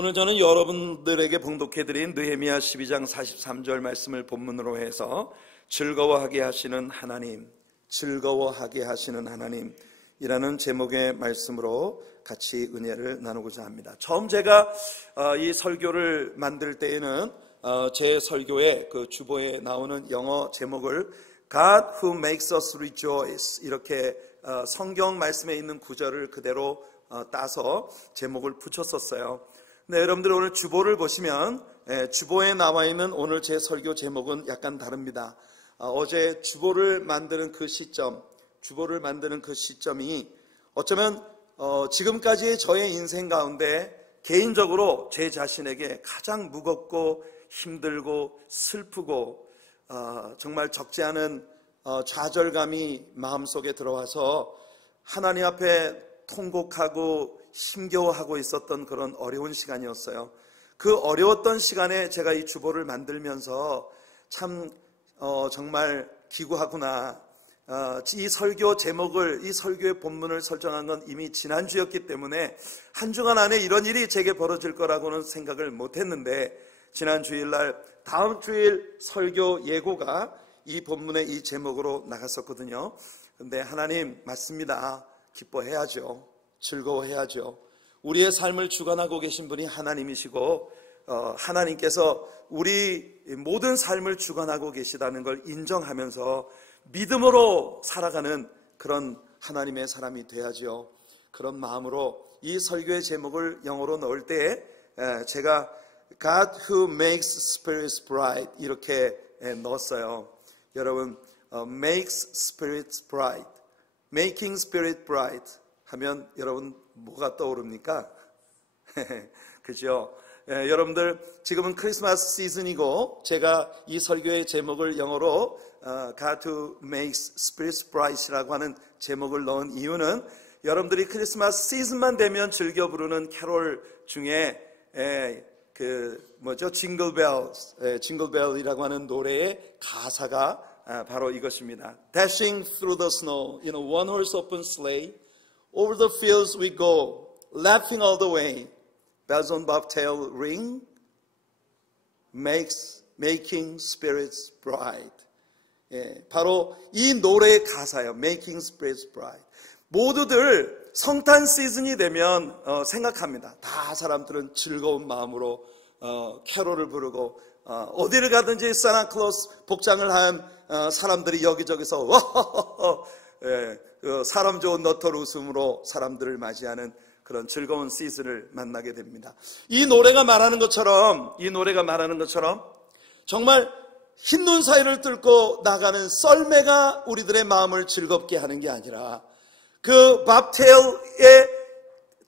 오늘 저는 여러분들에게 봉독해드린 느헤미야 12장 43절 말씀을 본문으로 해서 즐거워하게 하시는 하나님, 즐거워하게 하시는 하나님이라는 제목의 말씀으로 같이 은혜를 나누고자 합니다. 처음 제가 이 설교를 만들 때에는 제 설교의 그 주보에 나오는 영어 제목을 God who makes us rejoice, 이렇게 성경 말씀에 있는 구절을 그대로 따서 제목을 붙였었어요. 네, 여러분들 오늘 주보를 보시면 주보에 나와 있는 오늘 제 설교 제목은 약간 다릅니다. 어제 주보를 만드는 그 시점이 어쩌면 지금까지의 저의 인생 가운데 개인적으로 제 자신에게 가장 무겁고 힘들고 슬프고 정말 적지 않은 좌절감이 마음속에 들어와서 하나님 앞에 통곡하고 힘겨워하고 있었던 그런 어려운 시간이었어요. 그 어려웠던 시간에 제가 이 주보를 만들면서 참 정말 기구하구나. 이 설교 제목을, 이 설교의 본문을 설정한 건 이미 지난주였기 때문에 한 주간 안에 이런 일이 제게 벌어질 거라고는 생각을 못했는데, 지난 주일날 다음 주일 설교 예고가 이 본문의 이 제목으로 나갔었거든요. 근데 하나님 맞습니다. 기뻐해야죠. 즐거워해야죠. 우리의 삶을 주관하고 계신 분이 하나님이시고 하나님께서 우리 모든 삶을 주관하고 계시다는 걸 인정하면서 믿음으로 살아가는 그런 하나님의 사람이 돼야죠. 그런 마음으로 이 설교의 제목을 영어로 넣을 때 제가 God who makes spirits bright 이렇게 넣었어요. 여러분, makes spirits bright, making spirit bright 하면 여러분 뭐가 떠오릅니까? 그죠? 여러분들 지금은 크리스마스 시즌이고 제가 이 설교의 제목을 영어로 God who makes spirits bright이라고 하는 제목을 넣은 이유는 여러분들이 크리스마스 시즌만 되면 즐겨 부르는 캐롤 중에 징글벨이라고 하는 노래의 가사가 바로 이것입니다. Dashing through the snow in a one-horse open sleigh, over the fields we go, laughing all the way. Bells on bobtail ring, making spirits bright. 바로 이 노래의 가사예요. Making spirits bright. 모두들 성탄 시즌이 되면 생각합니다. 다 사람들은 즐거운 마음으로 캐롤을 부르고 어디를 가든지 산타클로스 복장을 한 사람들이 여기저기서 사람 좋은 너털 웃음으로 사람들을 맞이하는 그런 즐거운 시즌을 만나게 됩니다. 이 노래가 말하는 것처럼 정말 흰 눈 사이를 뚫고 나가는 썰매가 우리들의 마음을 즐겁게 하는 게 아니라 그 밥테일에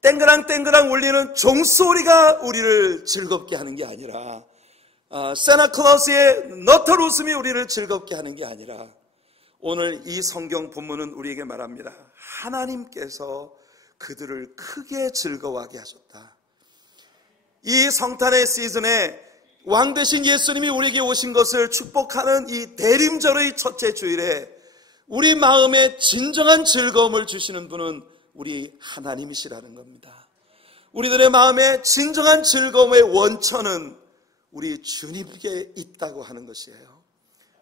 땡그랑 울리는 종소리가 우리를 즐겁게 하는 게 아니라 산타클로스의 너털 웃음이 우리를 즐겁게 하는 게 아니라 오늘 이 성경 본문은 우리에게 말합니다. 하나님께서 그들을 크게 즐거워하게 하셨다. 이 성탄의 시즌에 왕 되신 예수님이 우리에게 오신 것을 축복하는 이 대림절의 첫째 주일에 우리 마음에 진정한 즐거움을 주시는 분은 우리 하나님이시라는 겁니다. 우리들의 마음에 진정한 즐거움의 원천은 우리 주님께 있다고 하는 것이에요.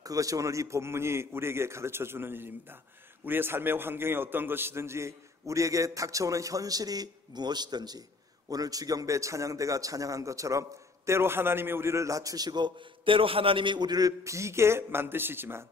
그것이 오늘 이 본문이 우리에게 가르쳐주는 일입니다. 우리의 삶의 환경이 어떤 것이든지 우리에게 닥쳐오는 현실이 무엇이든지 오늘 주경배 찬양대가 찬양한 것처럼 때로 하나님이 우리를 낮추시고 때로 하나님이 우리를 비게 만드시지만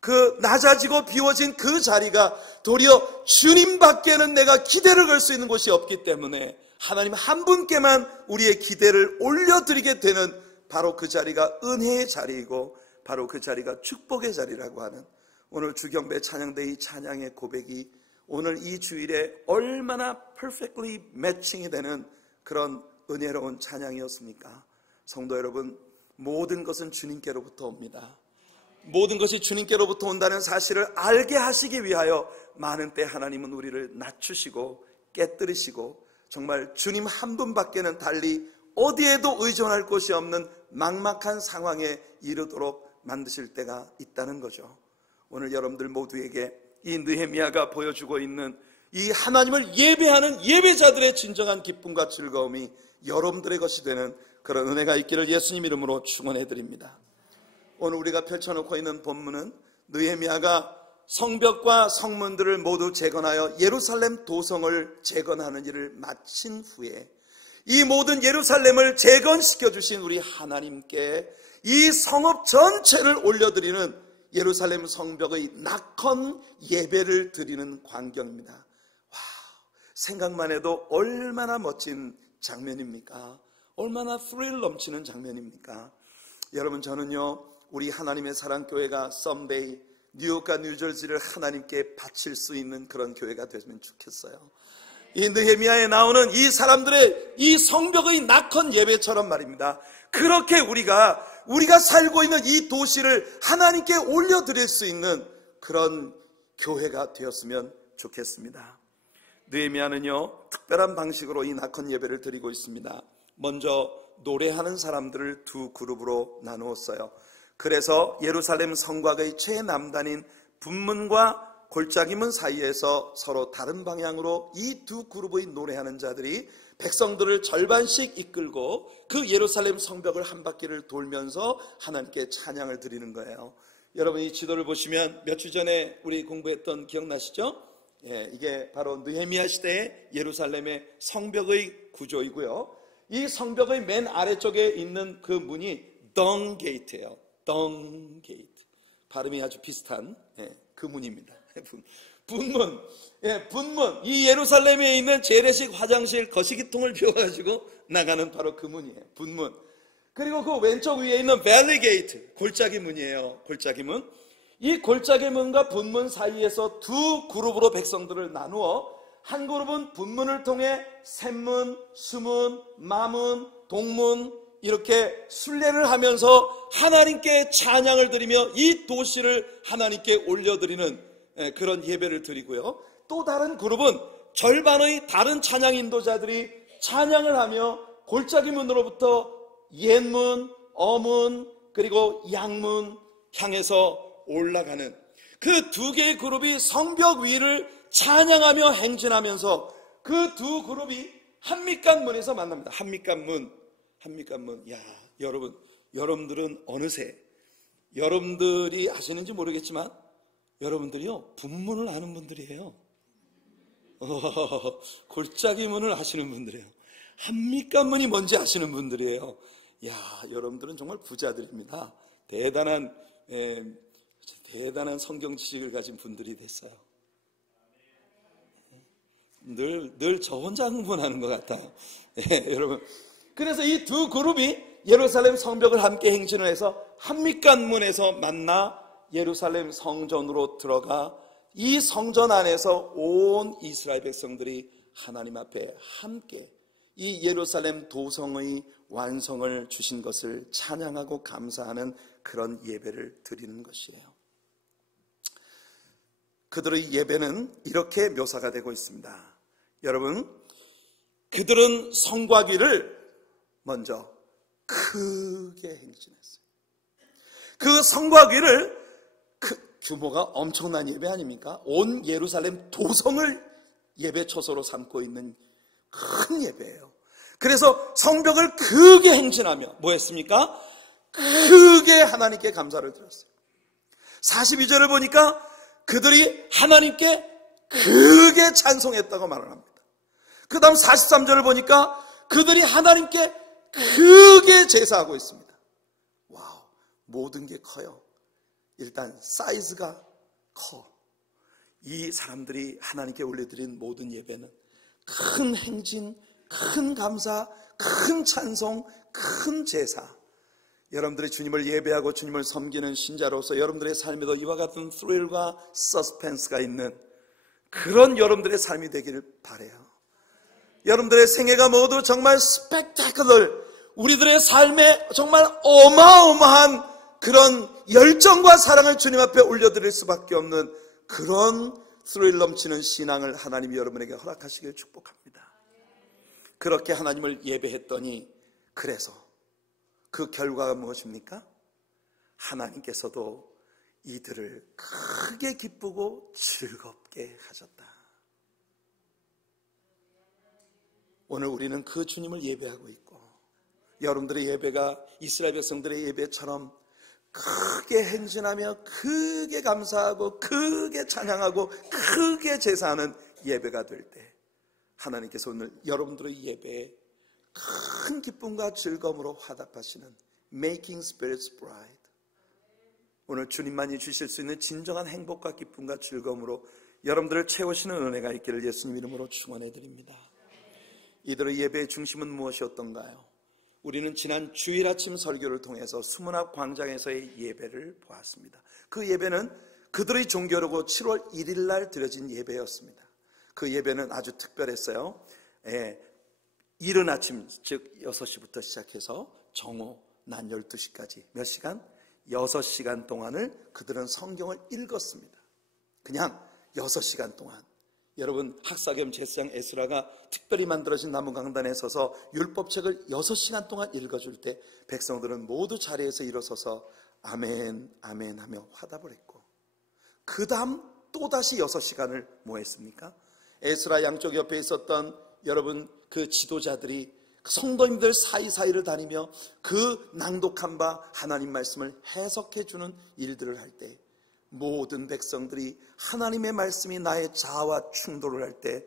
그 낮아지고 비워진 그 자리가 도리어 주님밖에는 내가 기대를 걸 수 있는 곳이 없기 때문에 하나님 한 분께만 우리의 기대를 올려드리게 되는 바로 그 자리가 은혜의 자리이고 바로 그 자리가 축복의 자리라고 하는 오늘 주경배 찬양대 이 찬양의 고백이 오늘 이 주일에 얼마나 perfectly 매칭이 되는 그런 은혜로운 찬양이었습니까? 성도 여러분, 모든 것은 주님께로부터 옵니다. 모든 것이 주님께로부터 온다는 사실을 알게 하시기 위하여 많은 때 하나님은 우리를 낮추시고 깨뜨리시고 정말 주님 한 분밖에는 달리 어디에도 의존할 곳이 없는 막막한 상황에 이르도록 만드실 때가 있다는 거죠. 오늘 여러분들 모두에게 이 느헤미야가 보여주고 있는 이 하나님을 예배하는 예배자들의 진정한 기쁨과 즐거움이 여러분들의 것이 되는 그런 은혜가 있기를 예수님 이름으로 축원해 드립니다. 오늘 우리가 펼쳐놓고 있는 본문은 느헤미야가 성벽과 성문들을 모두 재건하여 예루살렘 도성을 재건하는 일을 마친 후에 이 모든 예루살렘을 재건시켜 주신 우리 하나님께 이 성읍 전체를 올려드리는 예루살렘 성벽의 낙헌 예배를 드리는 광경입니다. 와, 생각만 해도 얼마나 멋진 장면입니까? 얼마나 스릴 넘치는 장면입니까? 여러분, 저는요, 우리 하나님의 사랑교회가 썸데이 뉴욕과 뉴저지를 하나님께 바칠 수 있는 그런 교회가 됐으면 좋겠어요. 이 느헤미야에 나오는 이 사람들의 이 성벽의 낙헌 예배처럼 말입니다. 그렇게 우리가 살고 있는 이 도시를 하나님께 올려드릴 수 있는 그런 교회가 되었으면 좋겠습니다. 느헤미야는요, 특별한 방식으로 이 낙헌 예배를 드리고 있습니다. 먼저 노래하는 사람들을 두 그룹으로 나누었어요. 그래서 예루살렘 성곽의 최남단인 분문과 골짜기문 사이에서 서로 다른 방향으로 이 두 그룹의 노래하는 자들이 백성들을 절반씩 이끌고 그 예루살렘 성벽을 한 바퀴를 돌면서 하나님께 찬양을 드리는 거예요. 여러분, 이 지도를 보시면 몇 주 전에 우리 공부했던 기억나시죠? 예, 이게 바로 느헤미야 시대의 예루살렘의 성벽의 구조이고요. 이 성벽의 맨 아래쪽에 있는 그 문이 덩 게이트예요. 덩 게이트. 발음이 아주 비슷한 그 문입니다. 분문. 예, 분문. 이 예루살렘에 있는 재래식 화장실 거시기통을 비워가지고 나가는 바로 그 문이에요. 분문. 그리고 그 왼쪽 위에 있는 밸리 게이트. 골짜기 문이에요. 골짜기 문. 이 골짜기 문과 분문 사이에서 두 그룹으로 백성들을 나누어 한 그룹은 분문을 통해 샘문, 수문, 마문, 동문 이렇게 순례를 하면서 하나님께 찬양을 드리며 이 도시를 하나님께 올려드리는 그런 예배를 드리고요. 또 다른 그룹은 절반의 다른 찬양 인도자들이 찬양을 하며 골짜기 문으로부터 옛문, 어문, 그리고 양문 향해서 올라가는 그 두 개의 그룹이 성벽 위를 찬양하며 행진하면서 그 두 그룹이 한미간문에서 만납니다. 한미간문. 야, 여러분들은 어느새 여러분들이 아시는지 모르겠지만 여러분들이요, 분문을 아는 분들이에요. 골짜기 문을 아시는 분들이에요. 한미간문이 뭔지 아시는 분들이에요. 야, 여러분들은 정말 부자들입니다. 대단한 성경 지식을 가진 분들이 됐어요. 늘 저 혼자 흥분하는 것 같아요. 여러분. 그래서 이 두 그룹이 예루살렘 성벽을 함께 행진을 해서 한미간문에서 만나 예루살렘 성전으로 들어가 이 성전 안에서 온 이스라엘 백성들이 하나님 앞에 함께 이 예루살렘 도성의 완성을 주신 것을 찬양하고 감사하는 그런 예배를 드리는 것이에요. 그들의 예배는 이렇게 묘사가 되고 있습니다. 여러분, 그들은 성곽위를 먼저 크게 행진했어요. 그 성곽위를 규모가 엄청난 예배 아닙니까? 온 예루살렘 도성을 예배 처소로 삼고 있는 큰 예배예요. 그래서 성벽을 크게 행진하며 뭐 했습니까? 크게 하나님께 감사를 드렸어요. 42절을 보니까 그들이 하나님께 크게 찬송했다고 말을 합니다. 그 다음 43절을 보니까 그들이 하나님께 크게 제사하고 있습니다. 와우, 모든 게 커요. 일단 사이즈가 커. 이 사람들이 하나님께 올려드린 모든 예배는 큰 행진, 큰 감사, 큰 찬송, 큰 제사. 여러분들이 주님을 예배하고 주님을 섬기는 신자로서 여러분들의 삶에도 이와 같은 스릴과 서스펜스가 있는 그런 여러분들의 삶이 되기를 바라요. 여러분들의 생애가 모두 정말 스펙타클러, 우리들의 삶에 정말 어마어마한 그런 열정과 사랑을 주님 앞에 올려드릴 수밖에 없는 그런 스릴 넘치는 신앙을 하나님이 여러분에게 허락하시길 축복합니다. 그렇게 하나님을 예배했더니 그래서 그 결과가 무엇입니까? 하나님께서도 이들을 크게 기쁘고 즐겁게 하셨다. 오늘 우리는 그 주님을 예배하고 있고, 여러분들의 예배가 이스라엘 백성들의 예배처럼 크게 행진하며 크게 감사하고 크게 찬양하고 크게 제사하는 예배가 될 때, 하나님께서 오늘 여러분들의 예배에 큰 기쁨과 즐거움으로 화답하시는 Making Spirits Bride, 오늘 주님만이 주실 수 있는 진정한 행복과 기쁨과 즐거움으로 여러분들을 채우시는 은혜가 있기를 예수님 이름으로 축원해 드립니다. 이들의 예배의 중심은 무엇이었던가요? 우리는 지난 주일 아침 설교를 통해서 수문학 광장에서의 예배를 보았습니다. 그 예배는 그들의 종교로고 7월 1일 날 드려진 예배였습니다. 그 예배는 아주 특별했어요. 이른 아침, 즉 6시부터 시작해서 정오 낮 12시까지 몇 시간? 6시간 동안을 그들은 성경을 읽었습니다. 그냥 6시간 동안. 여러분, 학사겸 제사장 에스라가 특별히 만들어진 나무 강단에 서서 율법책을 6시간 동안 읽어줄 때 백성들은 모두 자리에서 일어서서 아멘 아멘 하며 화답을 했고, 그 다음 또다시 6시간을 뭐 했습니까? 에스라 양쪽 옆에 있었던 여러분 그 지도자들이 성도님들 사이사이를 다니며 그 낭독한 바 하나님 말씀을 해석해주는 일들을 할 때, 모든 백성들이 하나님의 말씀이 나의 자아와 충돌을 할 때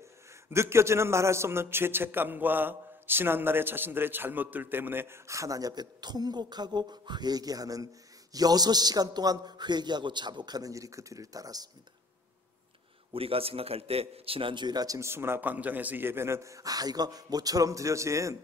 느껴지는 말할 수 없는 죄책감과 지난날의 자신들의 잘못들 때문에 하나님 앞에 통곡하고 회개하는 6시간 동안 회개하고 자복하는 일이 그 뒤를 따랐습니다. 우리가 생각할 때 지난 주일 아침 수문학 광장에서 예배는 이거 모처럼 드려진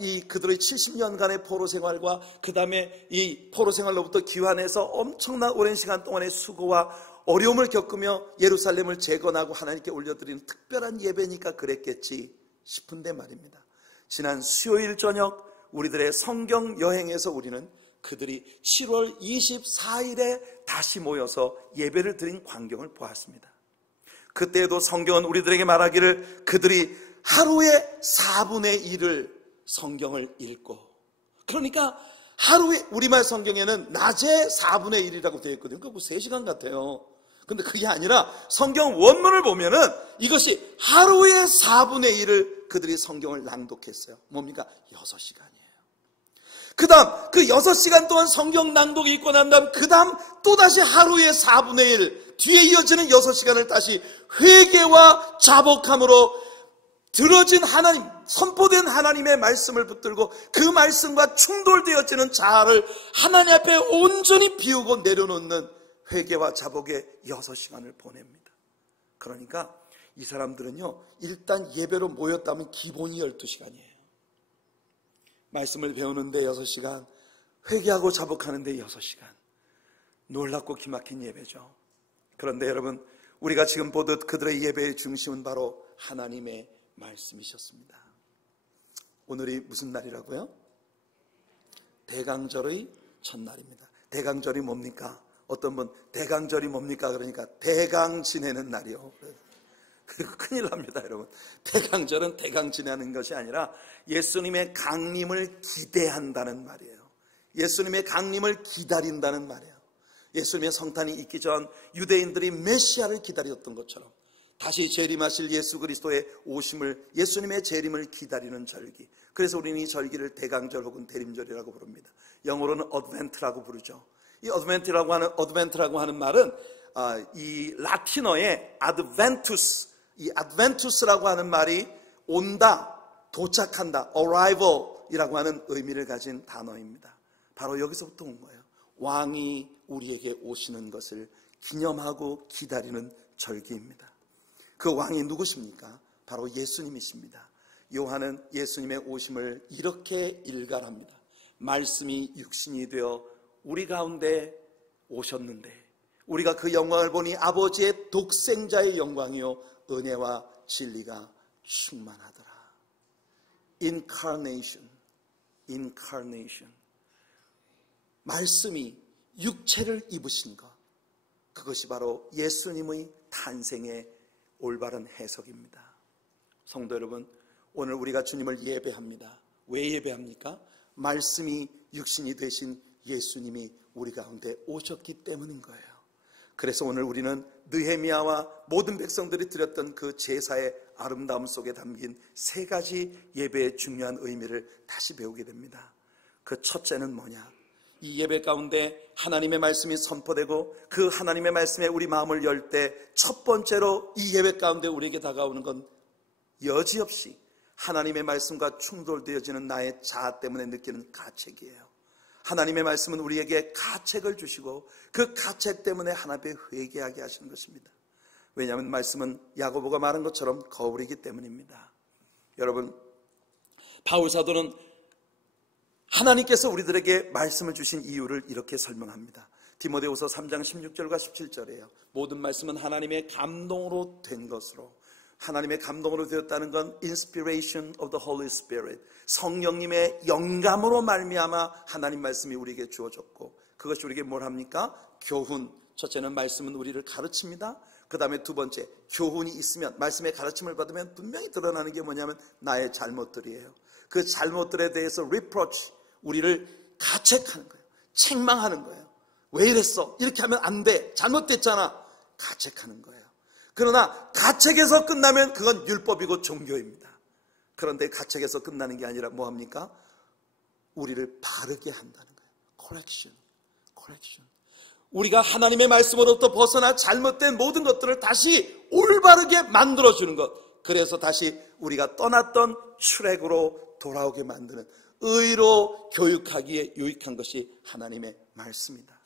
이 그들의 70년간의 포로 생활과 그 다음에 이 포로 생활로부터 귀환해서 엄청난 오랜 시간 동안의 수고와 어려움을 겪으며 예루살렘을 재건하고 하나님께 올려드리는 특별한 예배니까 그랬겠지 싶은데 말입니다. 지난 수요일 저녁 우리들의 성경 여행에서 우리는 그들이 7월 24일에 다시 모여서 예배를 드린 광경을 보았습니다. 그때에도 성경은 우리들에게 말하기를 그들이 하루에 4분의 1을 성경을 읽고, 그러니까 하루에 우리말 성경에는 낮에 4분의 1이라고 되어 있거든요. 그거 3시간 같아요. 근데 그게 아니라 성경 원문을 보면은 이것이 하루에 4분의 1을 그들이 성경을 낭독했어요. 뭡니까? 6시간이에요. 그 다음 그 6시간 동안 성경 낭독이 있고 난 다음 그 다음 또다시 하루에 4분의 1 뒤에 이어지는 6시간을 다시 회개와 자복함으로 들어진 하나님, 선포된 하나님의 말씀을 붙들고 그 말씀과 충돌되어지는 자아를 하나님 앞에 온전히 비우고 내려놓는 회개와 자복의 6시간을 보냅니다. 그러니까 이 사람들은요, 일단 예배로 모였다면 기본이 12시간이에요. 말씀을 배우는데 6시간, 회개하고 자복하는데 6시간. 놀랍고 기막힌 예배죠. 그런데 여러분, 우리가 지금 보듯 그들의 예배의 중심은 바로 하나님의 말씀이셨습니다. 오늘이 무슨 날이라고요? 대강절의 첫날입니다. 대강절이 뭡니까? 어떤 분 대강절이 뭡니까? 그러니까 대강 지내는 날이요. 큰일 납니다, 여러분. 대강절은 대강 지내는 것이 아니라 예수님의 강림을 기대한다는 말이에요. 예수님의 강림을 기다린다는 말이에요. 예수님의 성탄이 있기 전 유대인들이 메시아를 기다렸던 것처럼 다시 재림하실 예수 그리스도의 오심을, 예수님의 재림을 기다리는 절기. 그래서 우리는 이 절기를 대강절 혹은 대림절이라고 부릅니다. 영어로는 어드벤트라고 부르죠. 이 어드벤트라고 하는 말은 이 라틴어의 아드벤투스, 이 아드벤투스라고 하는 말이 온다, 도착한다, arrival이라고 하는 의미를 가진 단어입니다. 바로 여기서부터 온 거예요. 왕이 우리에게 오시는 것을 기념하고 기다리는 절기입니다. 그 왕이 누구십니까? 바로 예수님이십니다. 요한은 예수님의 오심을 이렇게 일갈합니다. 말씀이 육신이 되어 우리 가운데 오셨는데 우리가 그 영광을 보니 아버지의 독생자의 영광이요 은혜와 진리가 충만하더라. Incarnation. 말씀이 육체를 입으신 것, 그것이 바로 예수님의 탄생의 올바른 해석입니다. 성도 여러분, 오늘 우리가 주님을 예배합니다. 왜 예배합니까? 말씀이 육신이 되신 예수님이 우리 가운데 오셨기 때문인 거예요. 그래서 오늘 우리는 느헤미야와 모든 백성들이 드렸던 그 제사의 아름다움 속에 담긴 세 가지 예배의 중요한 의미를 다시 배우게 됩니다. 그 첫째는 뭐냐? 이 예배 가운데 하나님의 말씀이 선포되고 그 하나님의 말씀에 우리 마음을 열 때 첫 번째로 이 예배 가운데 우리에게 다가오는 건 여지없이 하나님의 말씀과 충돌되어지는 나의 자아 때문에 느끼는 가책이에요. 하나님의 말씀은 우리에게 가책을 주시고 그 가책 때문에 하나님 앞에 회개하게 하시는 것입니다. 왜냐하면 말씀은 야고보가 말한 것처럼 거울이기 때문입니다. 여러분, 바울 사도는 하나님께서 우리들에게 말씀을 주신 이유를 이렇게 설명합니다. 디모데후서 3장 16절과 17절이에요. 모든 말씀은 하나님의 감동으로 된 것으로, 하나님의 감동으로 되었다는 건 inspiration of the Holy Spirit, 성령님의 영감으로 말미암아 하나님 말씀이 우리에게 주어졌고, 그것이 우리에게 뭘 합니까? 교훈. 첫째는 말씀은 우리를 가르칩니다. 그 다음에 두 번째, 교훈이 있으면, 말씀의 가르침을 받으면 분명히 드러나는 게 뭐냐면 나의 잘못들이에요. 그 잘못들에 대해서 reproach, 우리를 가책하는 거예요. 책망하는 거예요. 왜 이랬어? 이렇게 하면 안 돼. 잘못됐잖아. 가책하는 거예요. 그러나 가책에서 끝나면 그건 율법이고 종교입니다. 그런데 가책에서 끝나는 게 아니라 뭐합니까? 우리를 바르게 한다는 거예요. correction. 우리가 하나님의 말씀으로부터 벗어나 잘못된 모든 것들을 다시 올바르게 만들어주는 것. 그래서 다시 우리가 떠났던 트랙으로 돌아오게 만드는, 의로 교육하기에 유익한 것이 하나님의 말씀이다.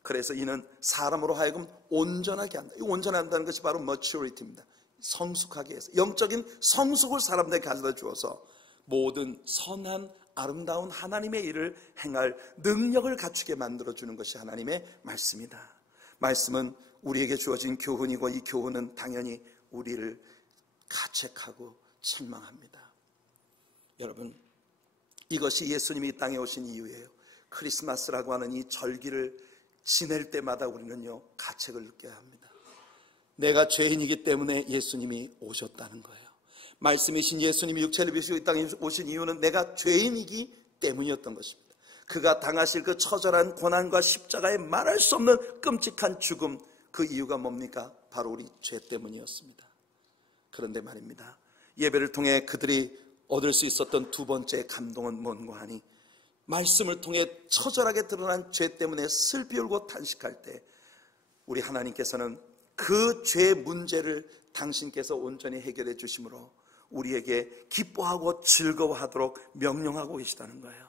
그래서 이는 사람으로 하여금 온전하게 한다. 이 온전한다는 것이 바로 maturity입니다. 성숙하게 해서, 영적인 성숙을 사람들에게 가져다 주어서 모든 선한 아름다운 하나님의 일을 행할 능력을 갖추게 만들어주는 것이 하나님의 말씀이다. 말씀은 우리에게 주어진 교훈이고, 이 교훈은 당연히 우리를 가책하고 책망합니다. 여러분, 이것이 예수님이 이 땅에 오신 이유예요. 크리스마스라고 하는 이 절기를 지낼 때마다 우리는요, 가책을 느껴야 합니다. 내가 죄인이기 때문에 예수님이 오셨다는 거예요. 말씀이신 예수님이 육체를 입으시고 이 땅에 오신 이유는 내가 죄인이기 때문이었던 것입니다. 그가 당하실 그 처절한 고난과 십자가에 말할 수 없는 끔찍한 죽음, 그 이유가 뭡니까? 바로 우리 죄 때문이었습니다. 그런데 말입니다, 예배를 통해 그들이 얻을 수 있었던 두 번째 감동은 뭔가 하니, 말씀을 통해 처절하게 드러난 죄 때문에 슬피 울고 탄식할 때 우리 하나님께서는 그 죄 문제를 당신께서 온전히 해결해 주심으로 우리에게 기뻐하고 즐거워하도록 명령하고 계시다는 거예요.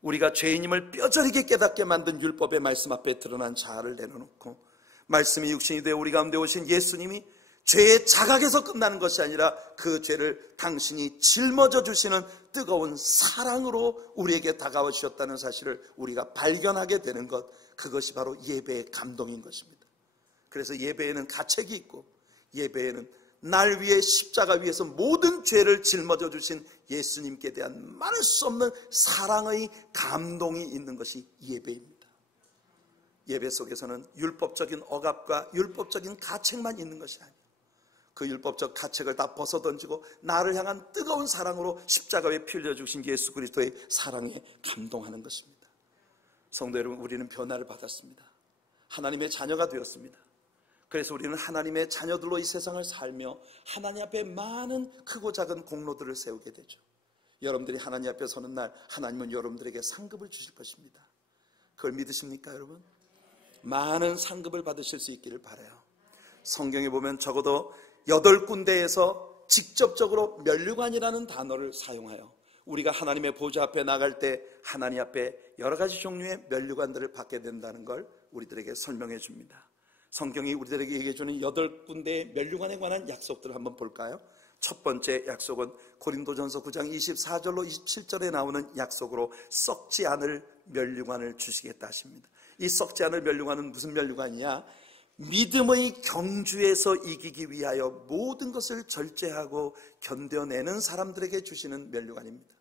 우리가 죄인임을 뼈저리게 깨닫게 만든 율법의 말씀 앞에 드러난 자아를 내려놓고, 말씀이 육신이 되어 우리 가운데 오신 예수님이 죄의 자각에서 끝나는 것이 아니라 그 죄를 당신이 짊어져 주시는 뜨거운 사랑으로 우리에게 다가와 주셨다는 사실을 우리가 발견하게 되는 것, 그것이 바로 예배의 감동인 것입니다. 그래서 예배에는 가책이 있고, 예배에는 날 위해 십자가 위에서 모든 죄를 짊어져 주신 예수님께 대한 말할 수 없는 사랑의 감동이 있는 것이 예배입니다. 예배 속에서는 율법적인 억압과 율법적인 가책만 있는 것이 아니에요. 그 율법적 가책을 다 벗어던지고 나를 향한 뜨거운 사랑으로 십자가 위에 피 흘려 주신 예수 그리스도의 사랑에 감동하는 것입니다. 성도 여러분, 우리는 변화를 받았습니다. 하나님의 자녀가 되었습니다. 그래서 우리는 하나님의 자녀들로 이 세상을 살며 하나님 앞에 많은 크고 작은 공로들을 세우게 되죠. 여러분들이 하나님 앞에 서는 날 하나님은 여러분들에게 상급을 주실 것입니다. 그걸 믿으십니까, 여러분? 많은 상급을 받으실 수 있기를 바라요. 성경에 보면 적어도 8군데에서 직접적으로 면류관이라는 단어를 사용하여 우리가 하나님의 보좌 앞에 나갈 때 하나님 앞에 여러 가지 종류의 면류관들을 받게 된다는 걸 우리들에게 설명해 줍니다. 성경이 우리들에게 얘기해 주는 8군데의 면류관에 관한 약속들을 한번 볼까요? 첫 번째 약속은 고린도전서 9장 24절로 27절에 나오는 약속으로 썩지 않을 면류관을 주시겠다 하십니다. 이 썩지 않을 면류관은 무슨 면류관이냐? 믿음의 경주에서 이기기 위하여 모든 것을 절제하고 견뎌내는 사람들에게 주시는 면류관입니다.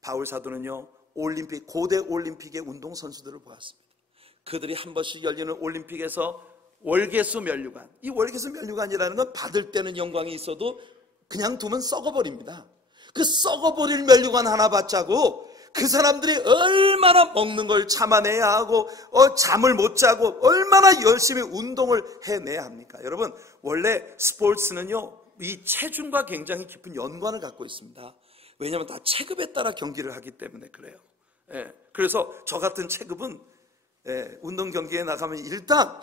바울 사도는요, 올림픽, 고대 올림픽의 운동선수들을 보았습니다. 그들이 한 번씩 열리는 올림픽에서 월계수 면류관, 이 월계수 면류관이라는 건 받을 때는 영광이 있어도 그냥 두면 썩어버립니다. 그 썩어버릴 면류관 하나 받자고 그 사람들이 얼마나 먹는 걸 참아내야 하고 잠을 못 자고 얼마나 열심히 운동을 해내야 합니까? 여러분, 원래 스포츠는요, 이 체중과 굉장히 깊은 연관을 갖고 있습니다. 왜냐하면 다 체급에 따라 경기를 하기 때문에 그래요. 그래서 저 같은 체급은 운동 경기에 나가면 일단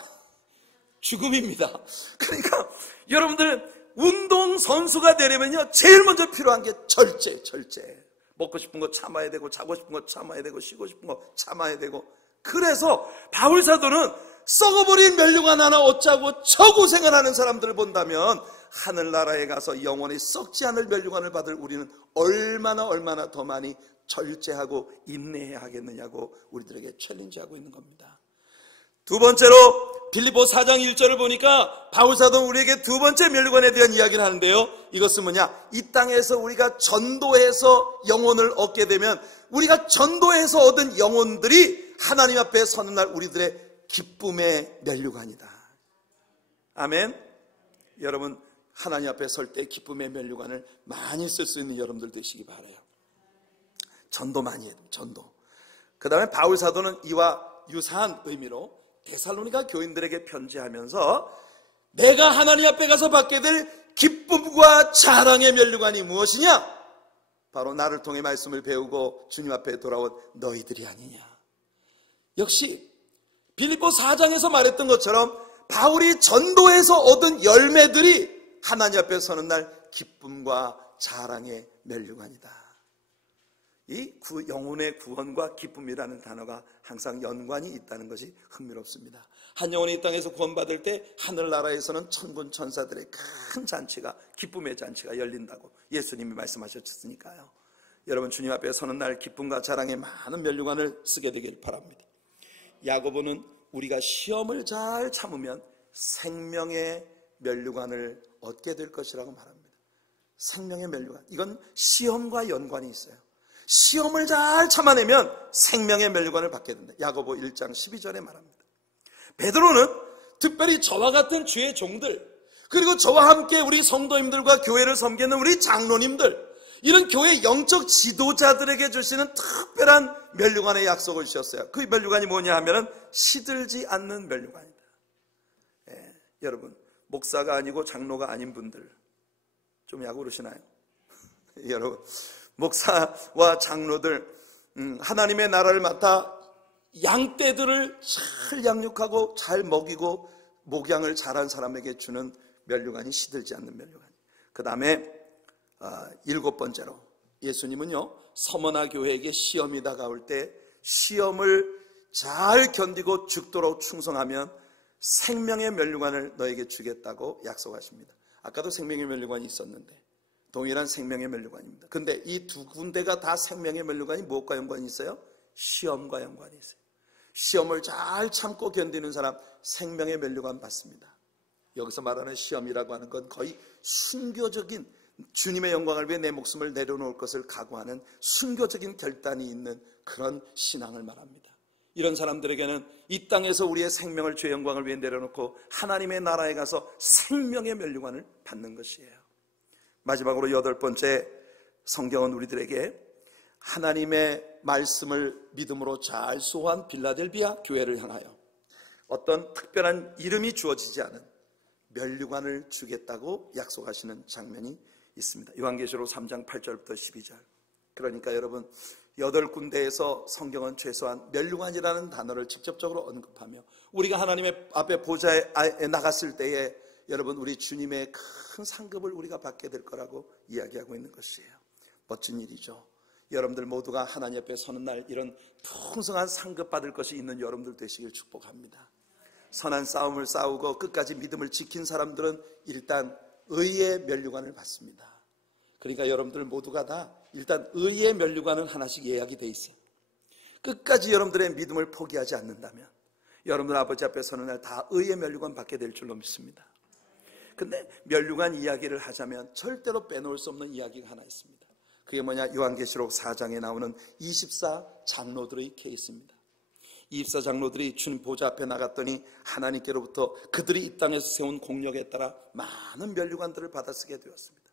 죽음입니다. 그러니까 여러분들 운동 선수가 되려면요, 제일 먼저 필요한 게 절제. 먹고 싶은 거 참아야 되고, 자고 싶은 거 참아야 되고, 쉬고 싶은 거 참아야 되고. 그래서 바울 사도는 썩어버린 면류관 하나 얻자고 저 고생을 하는 사람들을 본다면 하늘나라에 가서 영원히 썩지 않을 면류관을 받을 우리는 얼마나 더 많이 절제하고 인내해야 하겠느냐고 우리들에게 챌린지하고 있는 겁니다. 두 번째로 빌립보 4장 1절을 보니까 바울 사도는 우리에게 두 번째 면류관에 대한 이야기를 하는데요, 이것은 뭐냐? 이 땅에서 우리가 전도해서 영혼을 얻게 되면 우리가 전도해서 얻은 영혼들이 하나님 앞에 서는 날 우리들의 기쁨의 면류관이다. 아멘. 여러분, 하나님 앞에 설 때 기쁨의 면류관을 많이 쓸 수 있는 여러분들 되시기 바라요. 전도 많이 해야 돼요. 전도. 그 다음에 바울 사도는 이와 유사한 의미로 데살로니가 교인들에게 편지하면서 내가 하나님 앞에 가서 받게 될 기쁨과 자랑의 면류관이 무엇이냐? 바로 나를 통해 말씀을 배우고 주님 앞에 돌아온 너희들이 아니냐. 역시 빌립보 4장에서 말했던 것처럼 바울이 전도에서 얻은 열매들이 하나님 앞에 서는 날 기쁨과 자랑의 면류관이다. 이 영혼의 구원과 기쁨이라는 단어가 항상 연관이 있다는 것이 흥미롭습니다. 한 영혼이 이 땅에서 구원받을 때 하늘나라에서는 천군 천사들의 큰 잔치가, 기쁨의 잔치가 열린다고 예수님이 말씀하셨으니까요. 여러분, 주님 앞에 서는 날 기쁨과 자랑의 많은 면류관을 쓰게 되길 바랍니다. 야고보는 우리가 시험을 잘 참으면 생명의 면류관을 얻게 될 것이라고 말합니다. 생명의 면류관, 이건 시험과 연관이 있어요. 시험을 잘 참아내면 생명의 면류관을 받게 된다. 야고보 1장 12절에 말합니다. 베드로는 특별히 저와 같은 주의 종들, 그리고 저와 함께 우리 성도님들과 교회를 섬기는 우리 장로님들, 이런 교회 영적 지도자들에게 주시는 특별한 면류관의 약속을 주셨어요. 그 면류관이 뭐냐 하면은 시들지 않는 면류관이다. 여러분, 목사가 아니고 장로가 아닌 분들 좀 야구르시나요? 여러분, 목사와 장로들, 하나님의 나라를 맡아 양떼들을 잘 양육하고 잘 먹이고 목양을 잘한 사람에게 주는 면류관이 시들지 않는 면류관. 그 다음에 7번째로 예수님은요, 서머나 교회에게 시험이 다가올 때 시험을 잘 견디고 죽도록 충성하면 생명의 면류관을 너에게 주겠다고 약속하십니다. 아까도 생명의 면류관이 있었는데 동일한 생명의 면류관입니다. 근데 이 두 군데가 다 생명의 면류관이 무엇과 연관이 있어요? 시험과 연관이 있어요. 시험을 잘 참고 견디는 사람 생명의 면류관 받습니다. 여기서 말하는 시험이라고 하는 건 거의 순교적인, 주님의 영광을 위해 내 목숨을 내려놓을 것을 각오하는 순교적인 결단이 있는 그런 신앙을 말합니다. 이런 사람들에게는 이 땅에서 우리의 생명을 주의 영광을 위해 내려놓고 하나님의 나라에 가서 생명의 면류관을 받는 것이에요. 마지막으로 8번째, 성경은 우리들에게 하나님의 말씀을 믿음으로 잘 수호한 빌라델비아 교회를 향하여 어떤 특별한 이름이 주어지지 않은 면류관을 주겠다고 약속하시는 장면이 있습니다. 요한계시록 3장 8절부터 12절. 그러니까 여러분, 8군데에서 성경은 최소한 면류관이라는 단어를 직접적으로 언급하며 우리가 하나님의 앞에 보좌에 나갔을 때에 여러분, 우리 주님의 큰 상급을 우리가 받게 될 거라고 이야기하고 있는 것이에요. 멋진 일이죠. 여러분들 모두가 하나님 앞에 서는 날 이런 풍성한 상급 받을 것이 있는 여러분들 되시길 축복합니다. 선한 싸움을 싸우고 끝까지 믿음을 지킨 사람들은 일단 의의 면류관을 받습니다. 그러니까 여러분들 모두가 다 일단 의의 면류관은 하나씩 예약이 돼 있어요. 끝까지 여러분들의 믿음을 포기하지 않는다면 여러분들 아버지 앞에 서는 날 다 의의 면류관 받게 될 줄로 믿습니다. 근데 면류관 이야기를 하자면 절대로 빼놓을 수 없는 이야기가 하나 있습니다. 그게 뭐냐? 요한계시록 4장에 나오는 24 장로들의 케이스입니다. 24 장로들이 주님 보좌 앞에 나갔더니 하나님께로부터 그들이 이 땅에서 세운 공력에 따라 많은 면류관들을 받아쓰게 되었습니다.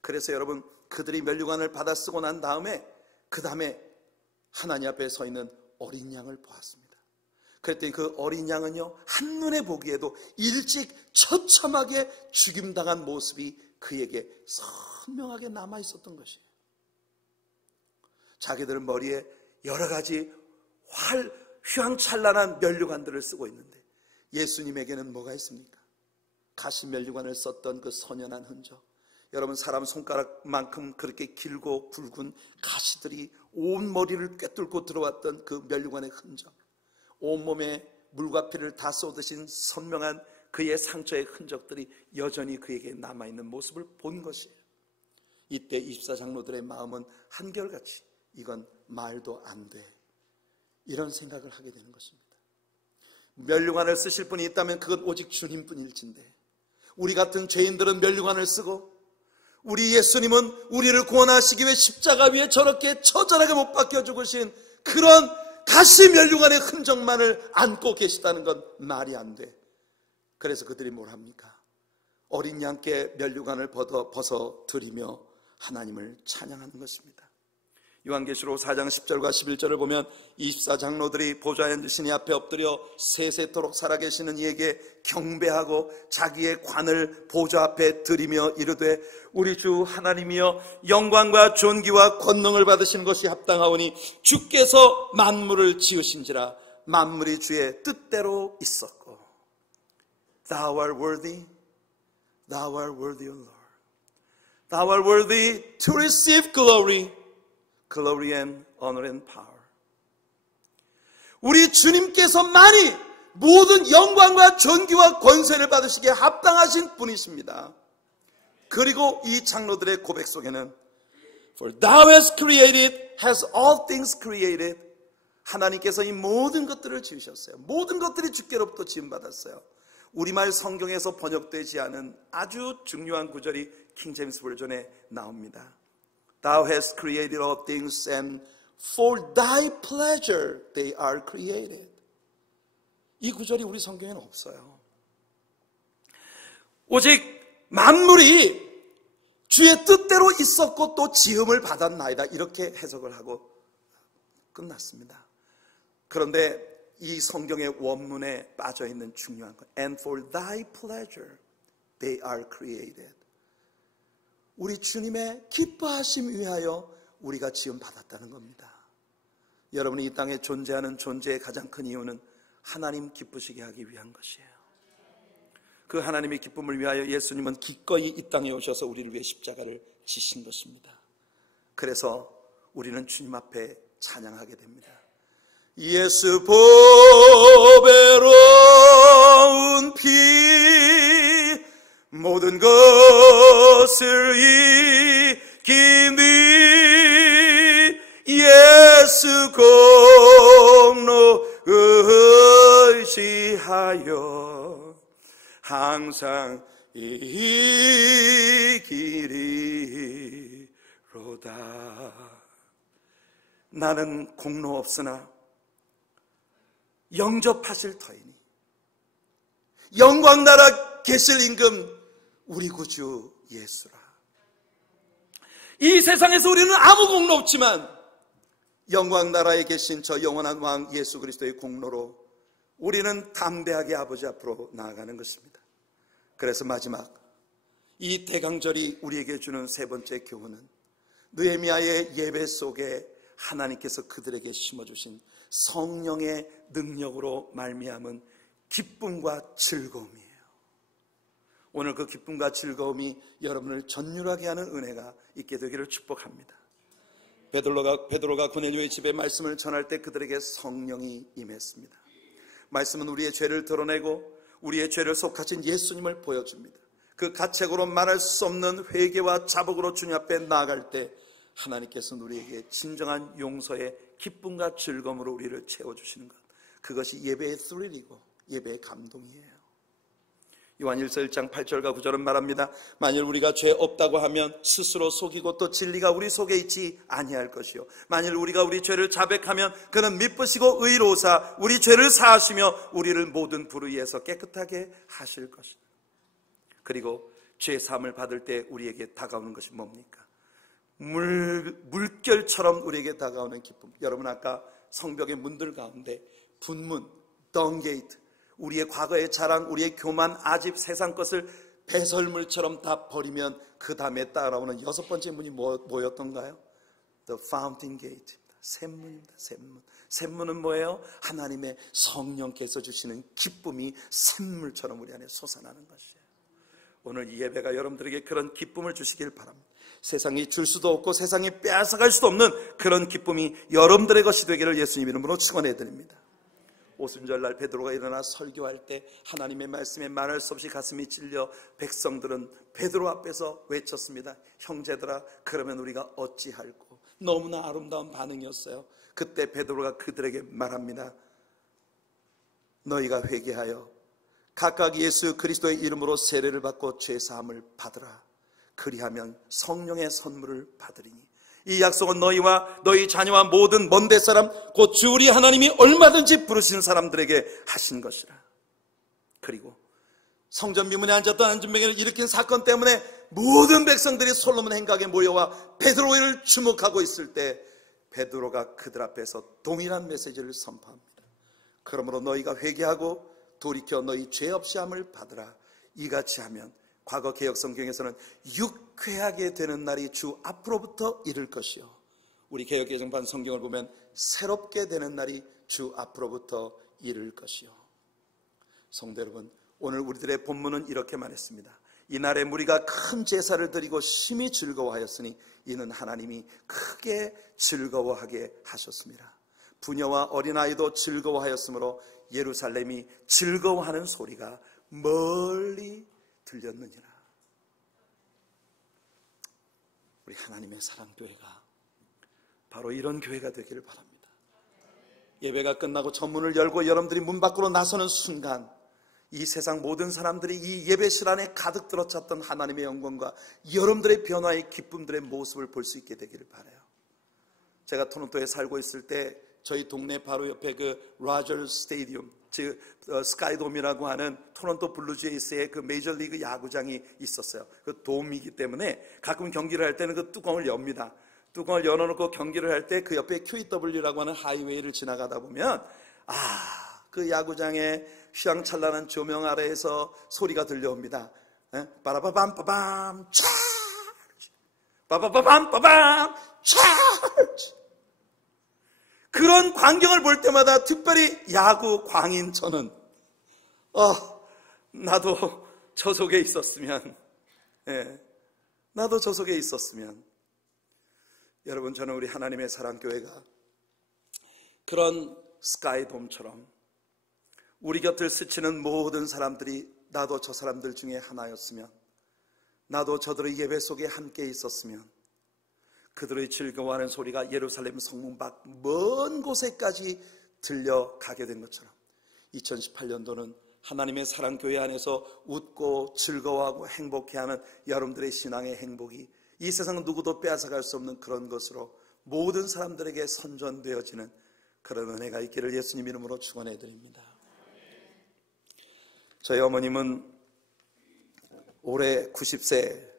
그래서 여러분, 그들이 면류관을 받아쓰고 난 다음에 그 다음에 하나님 앞에 서 있는 어린 양을 보았습니다. 그랬더니 그 어린 양은요, 한눈에 보기에도 일찍 처참하게 죽임당한 모습이 그에게 선명하게 남아 있었던 것이에요. 자기들은 머리에 여러 가지 휘황찬란한 면류관들을 쓰고 있는데 예수님에게는 뭐가 있습니까? 가시 면류관을 썼던 그 선연한 흔적. 여러분, 사람 손가락만큼 그렇게 길고 굵은 가시들이 온 머리를 꿰뚫고 들어왔던 그 면류관의 흔적, 온몸에 물과 피를 다 쏟으신 선명한 그의 상처의 흔적들이 여전히 그에게 남아있는 모습을 본 것이에요. 이때 24장로들의 마음은 한결같이 이건 말도 안 돼, 이런 생각을 하게 되는 것입니다. 면류관을 쓰실 분이 있다면 그건 오직 주님뿐일진데, 우리 같은 죄인들은 면류관을 쓰고 우리 예수님은 우리를 구원하시기 위해 십자가 위에 저렇게 처절하게 못 박혀 죽으신 그런 가시 면류관의 흔적만을 안고 계시다는 건 말이 안 돼. 그래서 그들이 뭘 합니까? 어린 양께 면류관을 벗어 드리며 하나님을 찬양하는 것입니다. 요한계시록 4장 10절과 11절을 보면 24장로들이 보좌에 앉으신 이 앞에 엎드려 세세토록 살아계시는 이에게 경배하고 자기의 관을 보좌 앞에 드리며 이르되 우리 주 하나님이여 영광과 존귀와 권능을 받으시는 것이 합당하오니 주께서 만물을 지으신지라 만물이 주의 뜻대로 있었고 Thou art worthy, Thou art worthy, O Lord. Thou art worthy to receive glory, glory and honor and power. 우리 주님께서만이 모든 영광과 존귀와 권세를 받으시기에 합당하신 분이십니다. 그리고 이 장로들의 고백 속에는 For thou hast created, has all things created. 하나님께서 이 모든 것들을 지으셨어요. 모든 것들이 주께로부터 지음받았어요. 우리말 성경에서 번역되지 않은 아주 중요한 구절이 킹 제임스 버전에 나옵니다. Thou hast created all things and for thy pleasure they are created. 이 구절이 우리 성경에는 없어요. 오직 만물이 주의 뜻대로 있었고 또 지음을 받았나이다, 이렇게 해석을 하고 끝났습니다. 그런데 이 성경의 원문에 빠져있는 중요한 것, And for thy pleasure they are created. 우리 주님의 기뻐하심 위하여 우리가 지음받았다는 겁니다. 여러분이 이 땅에 존재하는 존재의 가장 큰 이유는 하나님 기쁘시게 하기 위한 것이에요. 그 하나님의 기쁨을 위하여 예수님은 기꺼이 이 땅에 오셔서 우리를 위해 십자가를 지신 것입니다. 그래서 우리는 주님 앞에 찬양하게 됩니다. 예수 보배로운 피 모든 것을 이기니 예수 공로 의지하여 항상 이기리로다. 나는 공로 없으나 영접하실 터이니 영광나라 계실 임금 우리 구주 예수라. 이 세상에서 우리는 아무 공로 없지만 영광나라에 계신 저 영원한 왕 예수 그리스도의 공로로 우리는 담대하게 아버지 앞으로 나아가는 것입니다. 그래서 마지막 이 대강절이 우리에게 주는 세 번째 교훈은 느헤미야의 예배 속에 하나님께서 그들에게 심어주신 성령의 능력으로 말미암은 기쁨과 즐거움이에요. 오늘 그 기쁨과 즐거움이 여러분을 전율하게 하는 은혜가 있게 되기를 축복합니다. 베드로가 고넬료의 집에 말씀을 전할 때 그들에게 성령이 임했습니다. 말씀은 우리의 죄를 드러내고 우리의 죄를 속하신 예수님을 보여줍니다. 그 가책으로 말할 수 없는 회개와 자복으로 주님 앞에 나아갈 때 하나님께서는 우리에게 진정한 용서의 기쁨과 즐거움으로 우리를 채워주시는 것, 그것이 예배의 스릴이고 예배의 감동이에요. 요한일서 1장 8절과 9절은 말합니다. 만일 우리가 죄 없다고 하면 스스로 속이고 또 진리가 우리 속에 있지 아니할 것이요 만일 우리가 우리 죄를 자백하면 그는 미쁘시고 의로우사 우리 죄를 사하시며 우리를 모든 불의에서 깨끗하게 하실 것이다. 그리고 죄 사함을 받을 때 우리에게 다가오는 것이 뭡니까? 물결처럼 우리에게 다가오는 기쁨. 여러분, 아까 성벽의 문들 가운데 분문, 덩게이트, 우리의 과거의 자랑, 우리의 교만, 아집, 세상 것을 배설물처럼 다 버리면 그 다음에 따라오는 여섯 번째 문이 뭐였던가요? The Fountain Gate. 샘문입니다. 샘문. 샘문은 뭐예요? 하나님의 성령께서 주시는 기쁨이 샘물처럼 우리 안에 솟아나는 것이에요. 오늘 이 예배가 여러분들에게 그런 기쁨을 주시길 바랍니다. 세상이 줄 수도 없고 세상이 빼앗아갈 수도 없는 그런 기쁨이 여러분들의 것이 되기를 예수님 이름으로 축원해 드립니다. 오순절날 베드로가 일어나 설교할 때 하나님의 말씀에 말할 수 없이 가슴이 찔려 백성들은 베드로 앞에서 외쳤습니다. 형제들아, 그러면 우리가 어찌할꼬. 너무나 아름다운 반응이었어요. 그때 베드로가 그들에게 말합니다. 너희가 회개하여 각각 예수 그리스도의 이름으로 세례를 받고 죄사함을 받으라. 그리하면 성령의 선물을 받으리니 이 약속은 너희와 너희 자녀와 모든 먼 데 사람 곧 주 우리 하나님이 얼마든지 부르시는 사람들에게 하신 것이라. 그리고 성전 미문에 앉았던 안진뱅이를 일으킨 사건 때문에 모든 백성들이 솔로몬 행각에 모여와 베드로를 주목하고 있을 때 베드로가 그들 앞에서 동일한 메시지를 선포합니다. 그러므로 너희가 회개하고 돌이켜 너희 죄 없이 함을 받으라. 이같이 하면 과거 개역 성경에서는 육회하게 되는 날이 주 앞으로부터 이를 것이요, 우리 개역 개정판 성경을 보면 새롭게 되는 날이 주 앞으로부터 이를 것이요. 성도 여러분, 오늘 우리들의 본문은 이렇게 말했습니다. 이날에 무리가 큰 제사를 드리고 심히 즐거워하였으니 이는 하나님이 크게 즐거워하게 하셨습니다. 부녀와 어린아이도 즐거워하였으므로 예루살렘이 즐거워하는 소리가 멀리 들렸느니라. 우리 하나님의 사랑교회가 바로 이런 교회가 되기를 바랍니다. 예배가 끝나고 전문을 열고 여러분들이 문 밖으로 나서는 순간 이 세상 모든 사람들이 이 예배실 안에 가득 들어찼던 하나님의 영광과 여러분들의 변화의 기쁨들의 모습을 볼 수 있게 되기를 바라요. 제가 토론토에 살고 있을 때 저희 동네 바로 옆에 그 로저스 스테디움, 즉 스카이돔이라고 하는 토론토 블루제이스의 그 메이저리그 야구장이 있었어요. 그 돔이기 때문에 가끔 경기를 할 때는 그 뚜껑을 엽니다. 뚜껑을 열어놓고 경기를 할 때 그 옆에 QEW라고 하는 하이웨이를 지나가다 보면 그 야구장의 휘황찬란한 조명 아래에서 소리가 들려옵니다. 빠라바밤빠밤 찰지, 빠바바밤빠밤 찰지. 그런 광경을 볼 때마다 특별히 야구 광인 저는 나도 저 속에 있었으면, 나도 저 속에 있었으면. 여러분, 저는 우리 하나님의 사랑교회가 그런 스카이돔처럼 우리 곁을 스치는 모든 사람들이 나도 저 사람들 중에 하나였으면, 나도 저들의 예배 속에 함께 있었으면, 그들의 즐거워하는 소리가 예루살렘 성문 밖 먼 곳에까지 들려가게 된 것처럼 2018년도는 하나님의 사랑교회 안에서 웃고 즐거워하고 행복해하는 여러분들의 신앙의 행복이 이 세상 누구도 빼앗아갈 수 없는 그런 것으로 모든 사람들에게 선전되어지는 그런 은혜가 있기를 예수님 이름으로 축원해 드립니다. 저희 어머님은 올해 90세,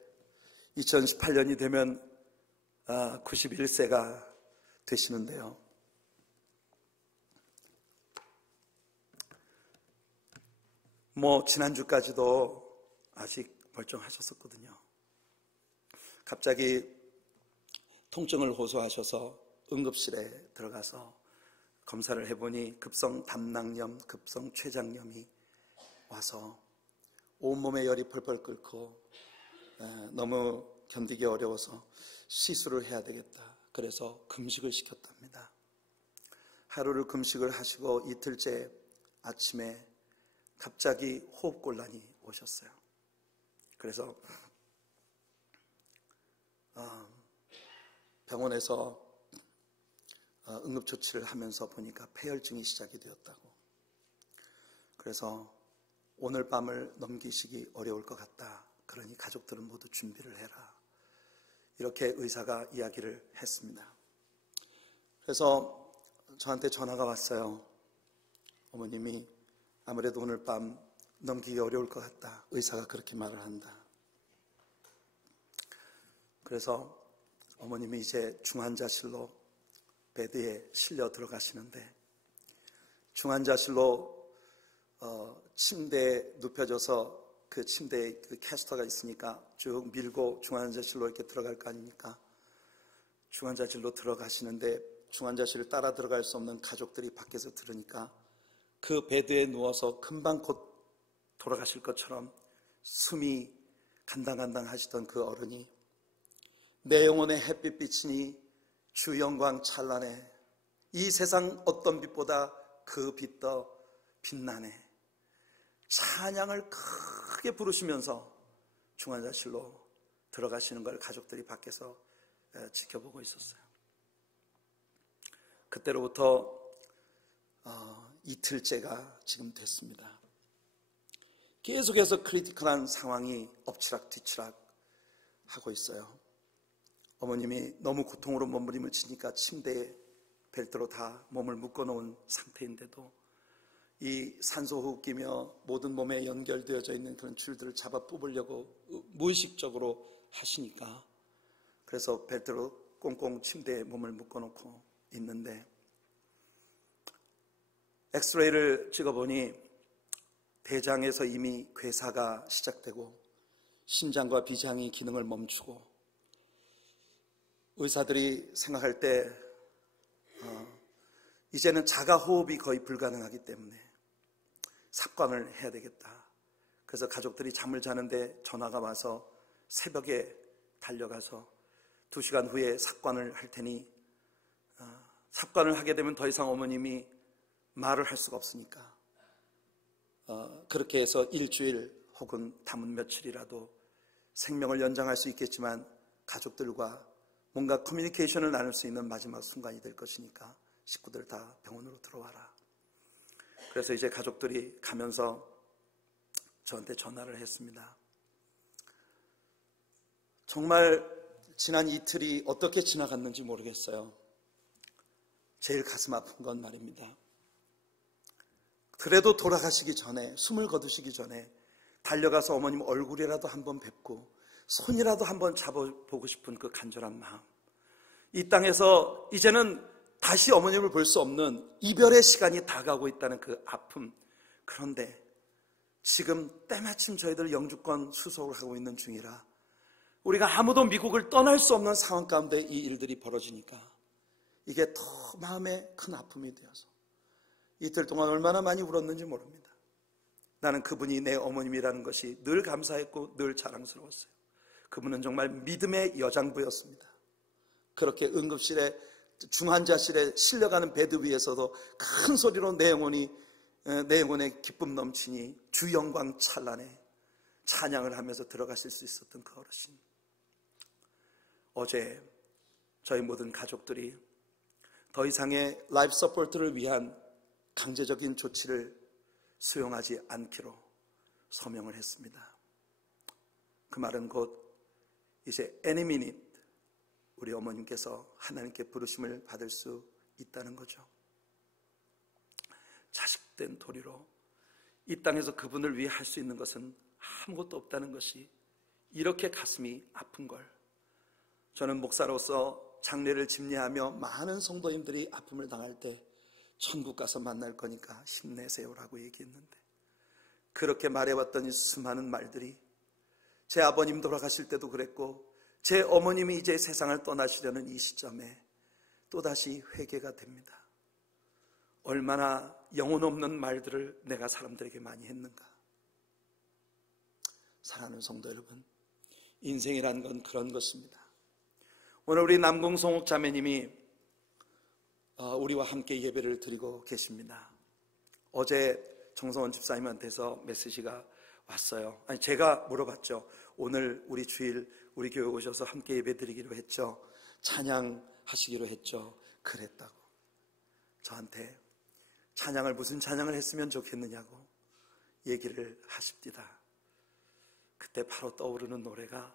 2018년이 되면 91세가 되시는데요. 지난주까지도 아직 멀쩡하셨었거든요. 갑자기 통증을 호소하셔서 응급실에 들어가서 검사를 해보니 급성 담낭염, 급성 췌장염이 와서 온몸에 열이 펄펄 끓고 너무 견디기 어려워서 시술을 해야 되겠다. 그래서 금식을 시켰답니다. 하루를 금식을 하시고 이틀째 아침에 갑자기 호흡곤란이 오셨어요. 그래서 병원에서 응급조치를 하면서 보니까 폐혈증이 시작이 되었다고. 그래서 오늘 밤을 넘기시기 어려울 것 같다. 그러니 가족들은 모두 준비를 해라. 이렇게 의사가 이야기를 했습니다. 그래서 저한테 전화가 왔어요. 어머님이 아무래도 오늘 밤 넘기기 어려울 것 같다. 의사가 그렇게 말을 한다. 그래서 어머님이 이제 중환자실로 베드에 실려 들어가시는데, 중환자실로 침대에 눕혀져서 그 침대에 그 캐스터가 있으니까 쭉 밀고 중환자실로 이렇게 들어갈 거 아닙니까? 중환자실로 들어가시는데 중환자실을 따라 들어갈 수 없는 가족들이 밖에서 들으니까 그 베드에 누워서 금방 곧 돌아가실 것처럼 숨이 간당간당 하시던 그 어른이 내 영혼의 햇빛 비치니 주 영광 찬란해 이 세상 어떤 빛보다 그 빛 더 빛나네 찬양을 크게 부르시면서 중환자실로 들어가시는 걸 가족들이 밖에서 지켜보고 있었어요. 그때로부터 이틀째가 지금 됐습니다. 계속해서 크리티컬한 상황이 엎치락뒤치락 하고 있어요. 어머님이 너무 고통으로 몸부림을 치니까 침대에 벨트로 다 몸을 묶어놓은 상태인데도 이 산소호흡기며 모든 몸에 연결되어져 있는 그런 줄들을 잡아 뽑으려고 무의식적으로 하시니까 그래서 벨트로 꽁꽁 침대에 몸을 묶어놓고 있는데 엑스레이를 찍어보니 대장에서 이미 괴사가 시작되고 심장과 비장이 기능을 멈추고 의사들이 생각할 때 이제는 자가 호흡이 거의 불가능하기 때문에 삽관을 해야 되겠다. 그래서 가족들이 잠을 자는데 전화가 와서 새벽에 달려가서 2시간 후에 삽관을 할 테니 삽관을 하게 되면 더 이상 어머님이 말을 할 수가 없으니까 그렇게 해서 일주일 혹은 남은 며칠이라도 생명을 연장할 수 있겠지만 가족들과 뭔가 커뮤니케이션을 나눌 수 있는 마지막 순간이 될 것이니까 식구들 다 병원으로 들어와라. 그래서 이제 가족들이 가면서 저한테 전화를 했습니다. 정말 지난 이틀이 어떻게 지나갔는지 모르겠어요. 제일 가슴 아픈 건 말입니다. 그래도 돌아가시기 전에 숨을 거두시기 전에 달려가서 어머님 얼굴이라도 한번 뵙고 손이라도 한번 잡아보고 싶은 그 간절한 마음. 이 땅에서 이제는 다시 어머님을 볼 수 없는 이별의 시간이 다가오고 있다는 그 아픔. 그런데 지금 때마침 저희들 영주권 수속을 하고 있는 중이라 우리가 아무도 미국을 떠날 수 없는 상황 가운데 이 일들이 벌어지니까 이게 더 마음에 큰 아픔이 되어서 이틀 동안 얼마나 많이 울었는지 모릅니다. 나는 그분이 내 어머님이라는 것이 늘 감사했고 늘 자랑스러웠어요. 그분은 정말 믿음의 여장부였습니다. 그렇게 응급실에 중환자실에 실려가는 베드 위에서도 큰 소리로 내 영혼의 기쁨 넘치니 주 영광 찬란해 찬양을 하면서 들어가실 수 있었던 그 어르신. 어제 저희 모든 가족들이 더 이상의 라이프 서포트를 위한 강제적인 조치를 수용하지 않기로 서명을 했습니다. 그 말은 곧 이제 any minute 우리 어머님께서 하나님께 부르심을 받을 수 있다는 거죠. 자식된 도리로 이 땅에서 그분을 위해 할 수 있는 것은 아무것도 없다는 것이 이렇게 가슴이 아픈 걸 저는 목사로서 장례를 집례하며 많은 성도님들이 아픔을 당할 때 천국 가서 만날 거니까 힘내세요라고 얘기했는데 그렇게 말해왔던 이 수많은 말들이 제 아버님 돌아가실 때도 그랬고 제 어머님이 이제 세상을 떠나시려는 이 시점에 또다시 회개가 됩니다. 얼마나 영혼 없는 말들을 내가 사람들에게 많이 했는가. 사랑하는 성도 여러분, 인생이란 건 그런 것입니다. 오늘 우리 남궁성옥 자매님이 우리와 함께 예배를 드리고 계십니다. 어제 정성원 집사님한테서 메시지가 왔어요. 아니, 제가 물어봤죠. 오늘 우리 주일 우리 교회 오셔서 함께 예배 드리기로 했죠. 찬양하시기로 했죠. 그랬다고 저한테 찬양을 무슨 찬양을 했으면 좋겠느냐고 얘기를 하십니다. 그때 바로 떠오르는 노래가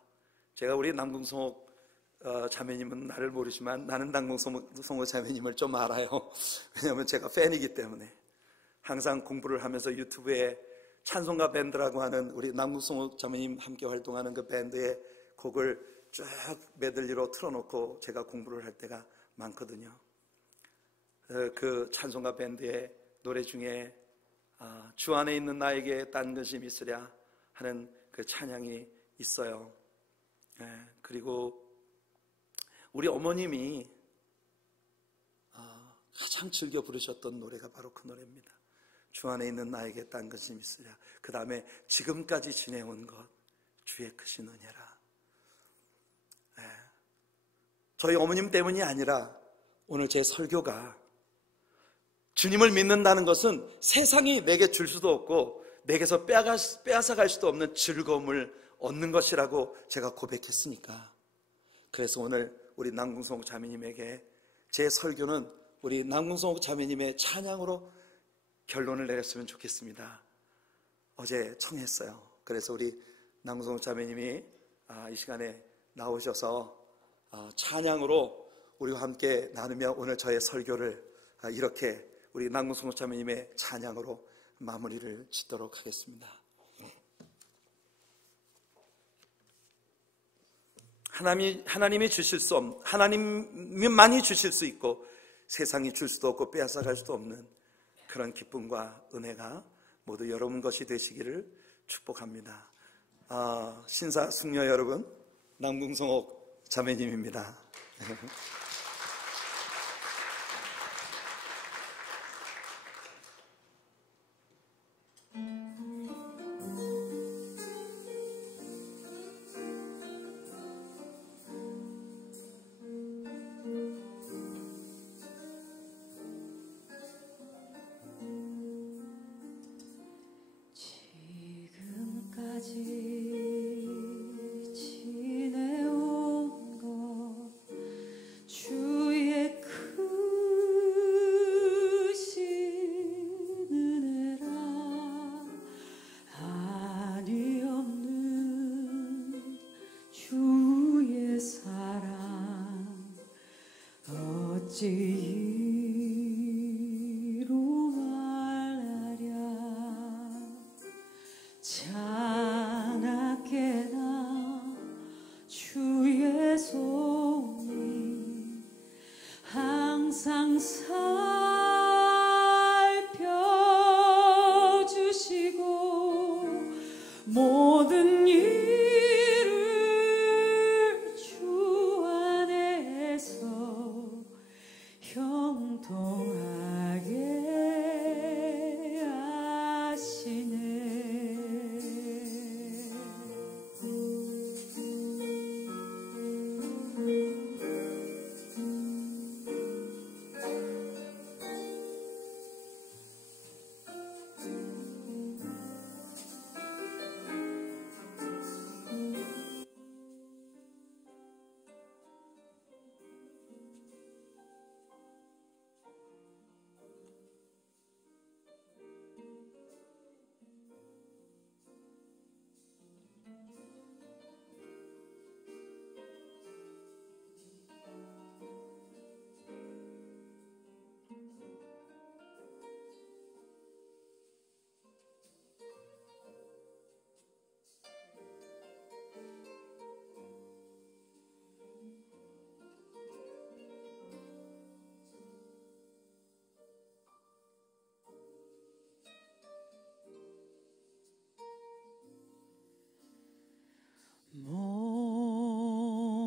제가 우리 남궁성옥 자매님은 나를 모르지만 나는 남궁성옥 자매님을 좀 알아요. 왜냐하면 제가 팬이기 때문에 항상 공부를 하면서 유튜브에 찬송가 밴드라고 하는 우리 남궁성옥 자매님 함께 활동하는 그 밴드의 곡을 쭉 메들리로 틀어놓고 제가 공부를 할 때가 많거든요. 그 찬송가 밴드의 노래 중에 주 안에 있는 나에게 딴 것이 있으랴 하는 그 찬양이 있어요. 그리고 우리 어머님이 가장 즐겨 부르셨던 노래가 바로 그 노래입니다. 주 안에 있는 나에게 딴 것이 있으랴. 그 다음에 지금까지 지내온 것 주의 크신 은혜라. 저희 어머님 때문이 아니라 오늘 제 설교가 주님을 믿는다는 것은 세상이 내게 줄 수도 없고 내게서 빼앗아갈 수도 없는 즐거움을 얻는 것이라고 제가 고백했으니까, 그래서 오늘 우리 남궁성 자매님에게 제 설교는 우리 남궁성 자매님의 찬양으로 결론을 내렸으면 좋겠습니다. 어제 청했어요. 그래서 우리 남궁성 자매님이 이 시간에 나오셔서 찬양으로 우리와 함께 나누며 오늘 저의 설교를 이렇게 우리 남궁성 자매님의 찬양으로 마무리를 짓도록 하겠습니다. 하나님이 주실 수 없는, 하나님만이 주실 수 있고 세상이 줄 수도 없고 빼앗아갈 수도 없는 그런 기쁨과 은혜가 모두 여러분 것이 되시기를 축복합니다. 신사 숙녀 여러분, 남궁성옥 자매님입니다.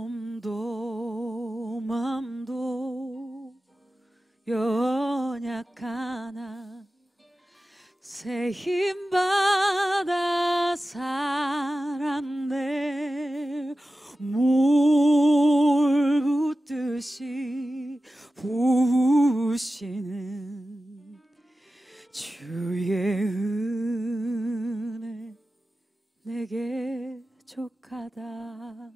몸도 맘도 연약하나 새 힘받아 살았네. 물 붓듯이 부으시는 주의 은혜 내게 족하다.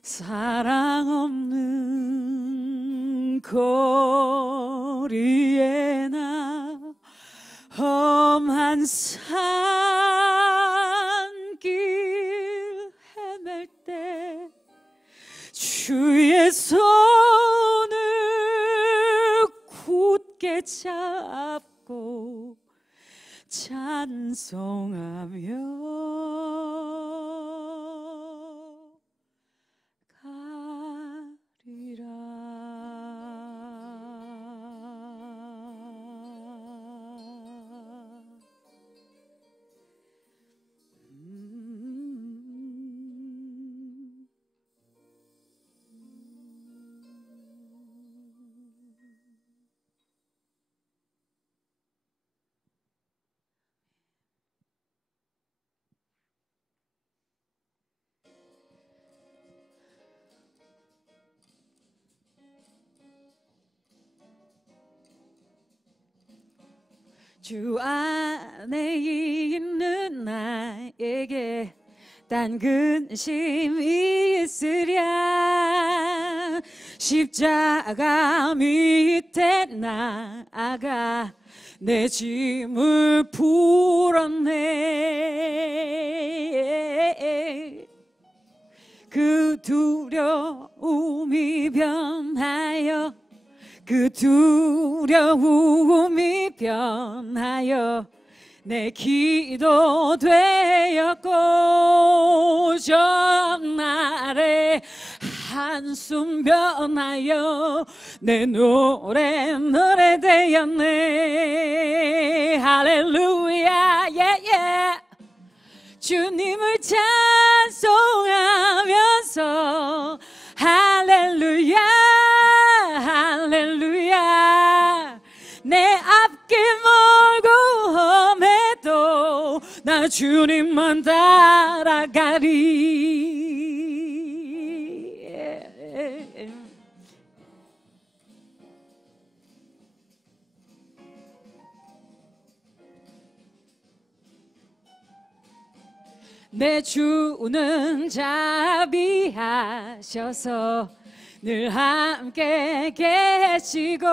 사랑 없는 거리에 나 험한 산길 헤맬 때 주의 손을 굳게 잡고 찬송하며 주 안에 있는 나에게 딴 근심이 있으랴. 십자가 밑에 나아가 내 짐을 풀었네. 그 두려움이 변하여 그 두려움이 변하여 내 기도 되었고 전날에 한숨 변하여 내 노래 되었네. 할렐루야 예예. 주님을 찬송하면서 할렐루야 할렐루야. 내 앞길 멀고 험해도 나 주님만 따라가리. 내 주는 자비하셔서 늘 함께 계시고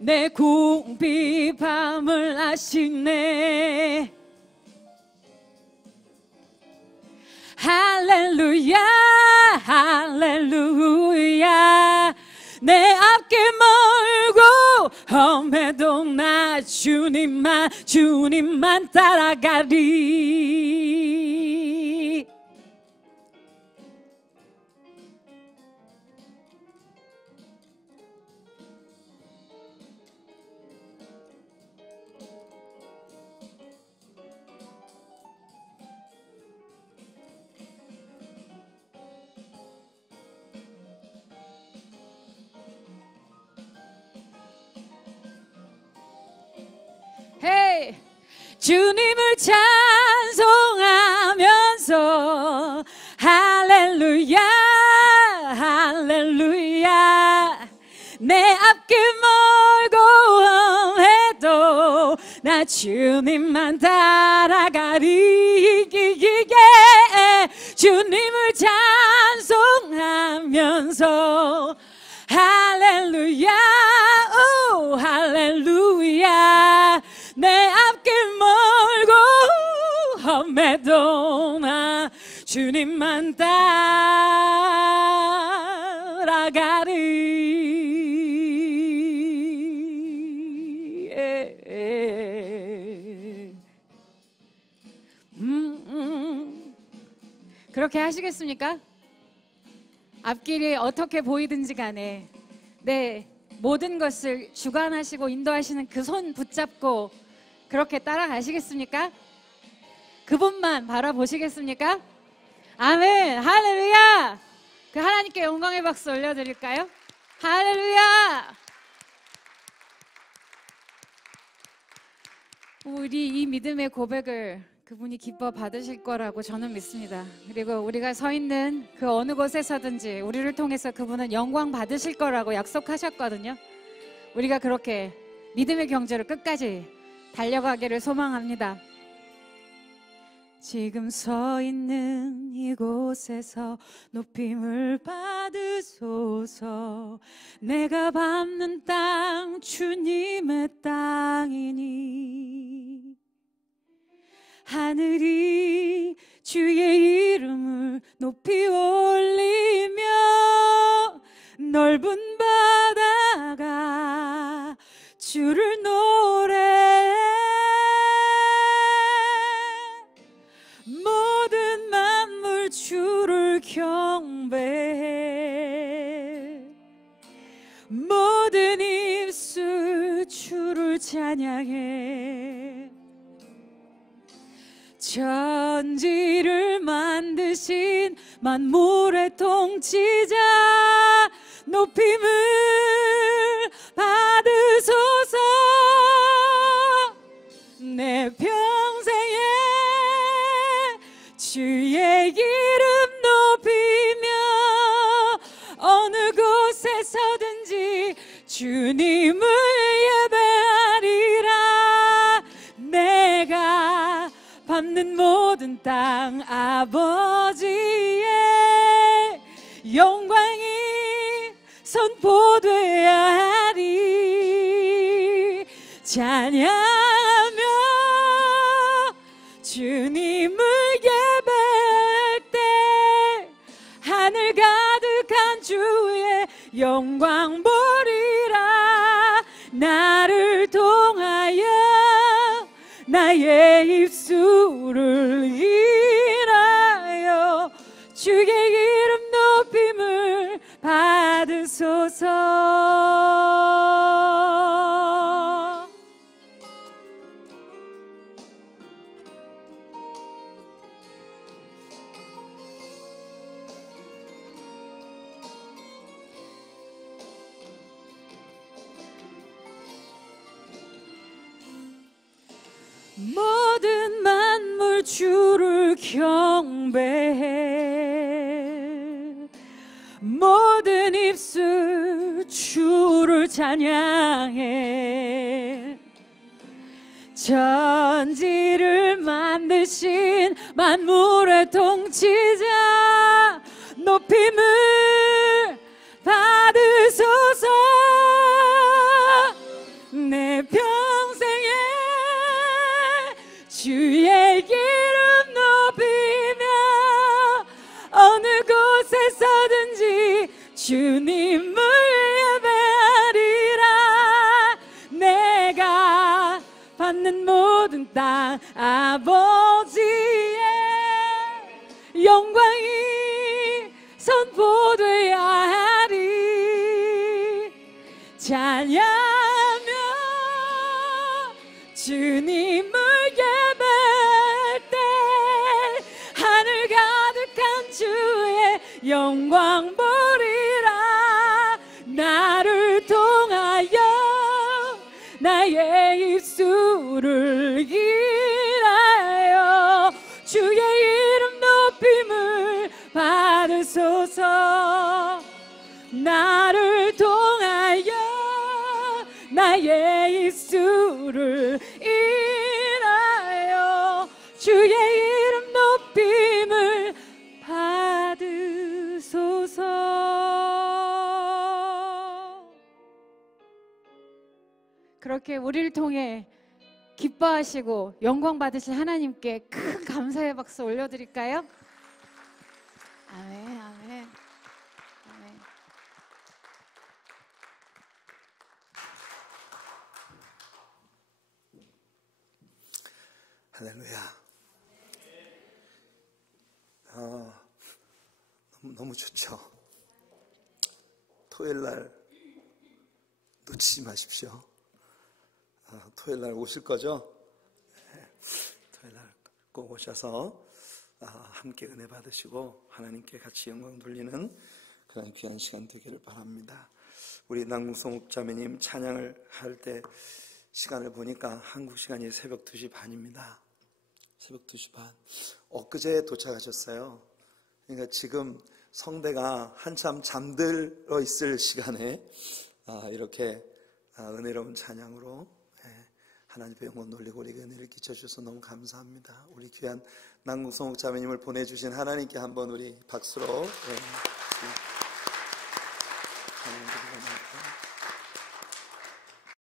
내 궁핍함을 아시네. 할렐루야 할렐루야. 내 앞길 멀고 험해도 나 주님만 따라가리. 헤이. 주님을 찬송하면서 할렐루야 할렐루야. 내 앞길 멀고 험해도 나 주님만 따라가리. 주님을 찬송하면서 할렐루야 오 할렐루야. 내 앞길 멀고 험해도 나 주님만 따라가리. 그렇게 하시겠습니까? 앞길이 어떻게 보이든지 간에 내 모든 것을 주관하시고 인도하시는 그 손 붙잡고 그렇게 따라가시겠습니까? 그분만 바라보시겠습니까? 아멘 할렐루야. 그 하나님께 영광의 박수 올려드릴까요? 할렐루야. 우리 이 믿음의 고백을 그분이 기뻐 받으실 거라고 저는 믿습니다. 그리고 우리가 서 있는 그 어느 곳에서든지 우리를 통해서 그분은 영광 받으실 거라고 약속하셨거든요. 우리가 그렇게 믿음의 경주를 끝까지 달려가기를 소망합니다. 지금 서 있는 이곳에서 높임을 받으소서. 내가 밟는 땅 주님의 땅이니 하늘이 주의 이름을 높이 올리며 넓은 바다가 주를 노래해. 모든 만물 주를 경배해. 모든 입술 주를 찬양해. 천지를 만드신 만물의 통치자 높임을 받으소서. 내 평생에 주의 이름 높이며 어느 곳에서든지 주님을 예배하리. 받는 모든 땅 아버지의 영광이 선포되어야 하리. 찬양하며 주님을 예배할 때 하늘 가득한 주의 영광 보리라. 나를 통하여 나의 입술을 인하여 주의 이름 높임을 받으소서. 모든 만물 주를 경배해. 모든 입술 주를 찬양해. 천지를 만드신 만물의 통치자 높임을 받으소서. 내 평생에 주의 이름 높이며 어느 곳에서든지 주님을 예배하리라. 내가 받는 모든 땅 아버지의 영광이 선포되어야 하리. 찬양하며 주님을 예배할 때 하늘 가득한 주의 영광 보리라. 나를 통하여 나의 입술을 인하여 주의 이름 높임을 받으소서. 나를 통하여 나의 입술을 인하여 주의 이름 높임을 받으소서. 그렇게 우리를 통해 기뻐하시고 영광 받으실 하나님께 큰 감사의 박수 올려드릴까요? 아멘, 아멘, 아멘. 할렐루야. 너무 좋죠. 토요일 날 놓치지 마십시오. 토요일 날 오실 거죠? 네. 토요일 날 꼭 오셔서 함께 은혜 받으시고 하나님께 같이 영광 돌리는 그런 귀한 시간 되기를 바랍니다. 우리 남궁성 자매님 찬양을 할 때 시간을 보니까 한국 시간이 새벽 2시 반입니다. 새벽 2시 반. 엊그제 도착하셨어요. 그러니까 지금 성대가 한참 잠들어 있을 시간에 이렇게 은혜로운 찬양으로 하나님의 영광 돌리고 우리에게 은혜를 끼쳐주셔서 너무 감사합니다. 우리 귀한 남궁성 자매님을 보내주신 하나님께 한번 우리 박수로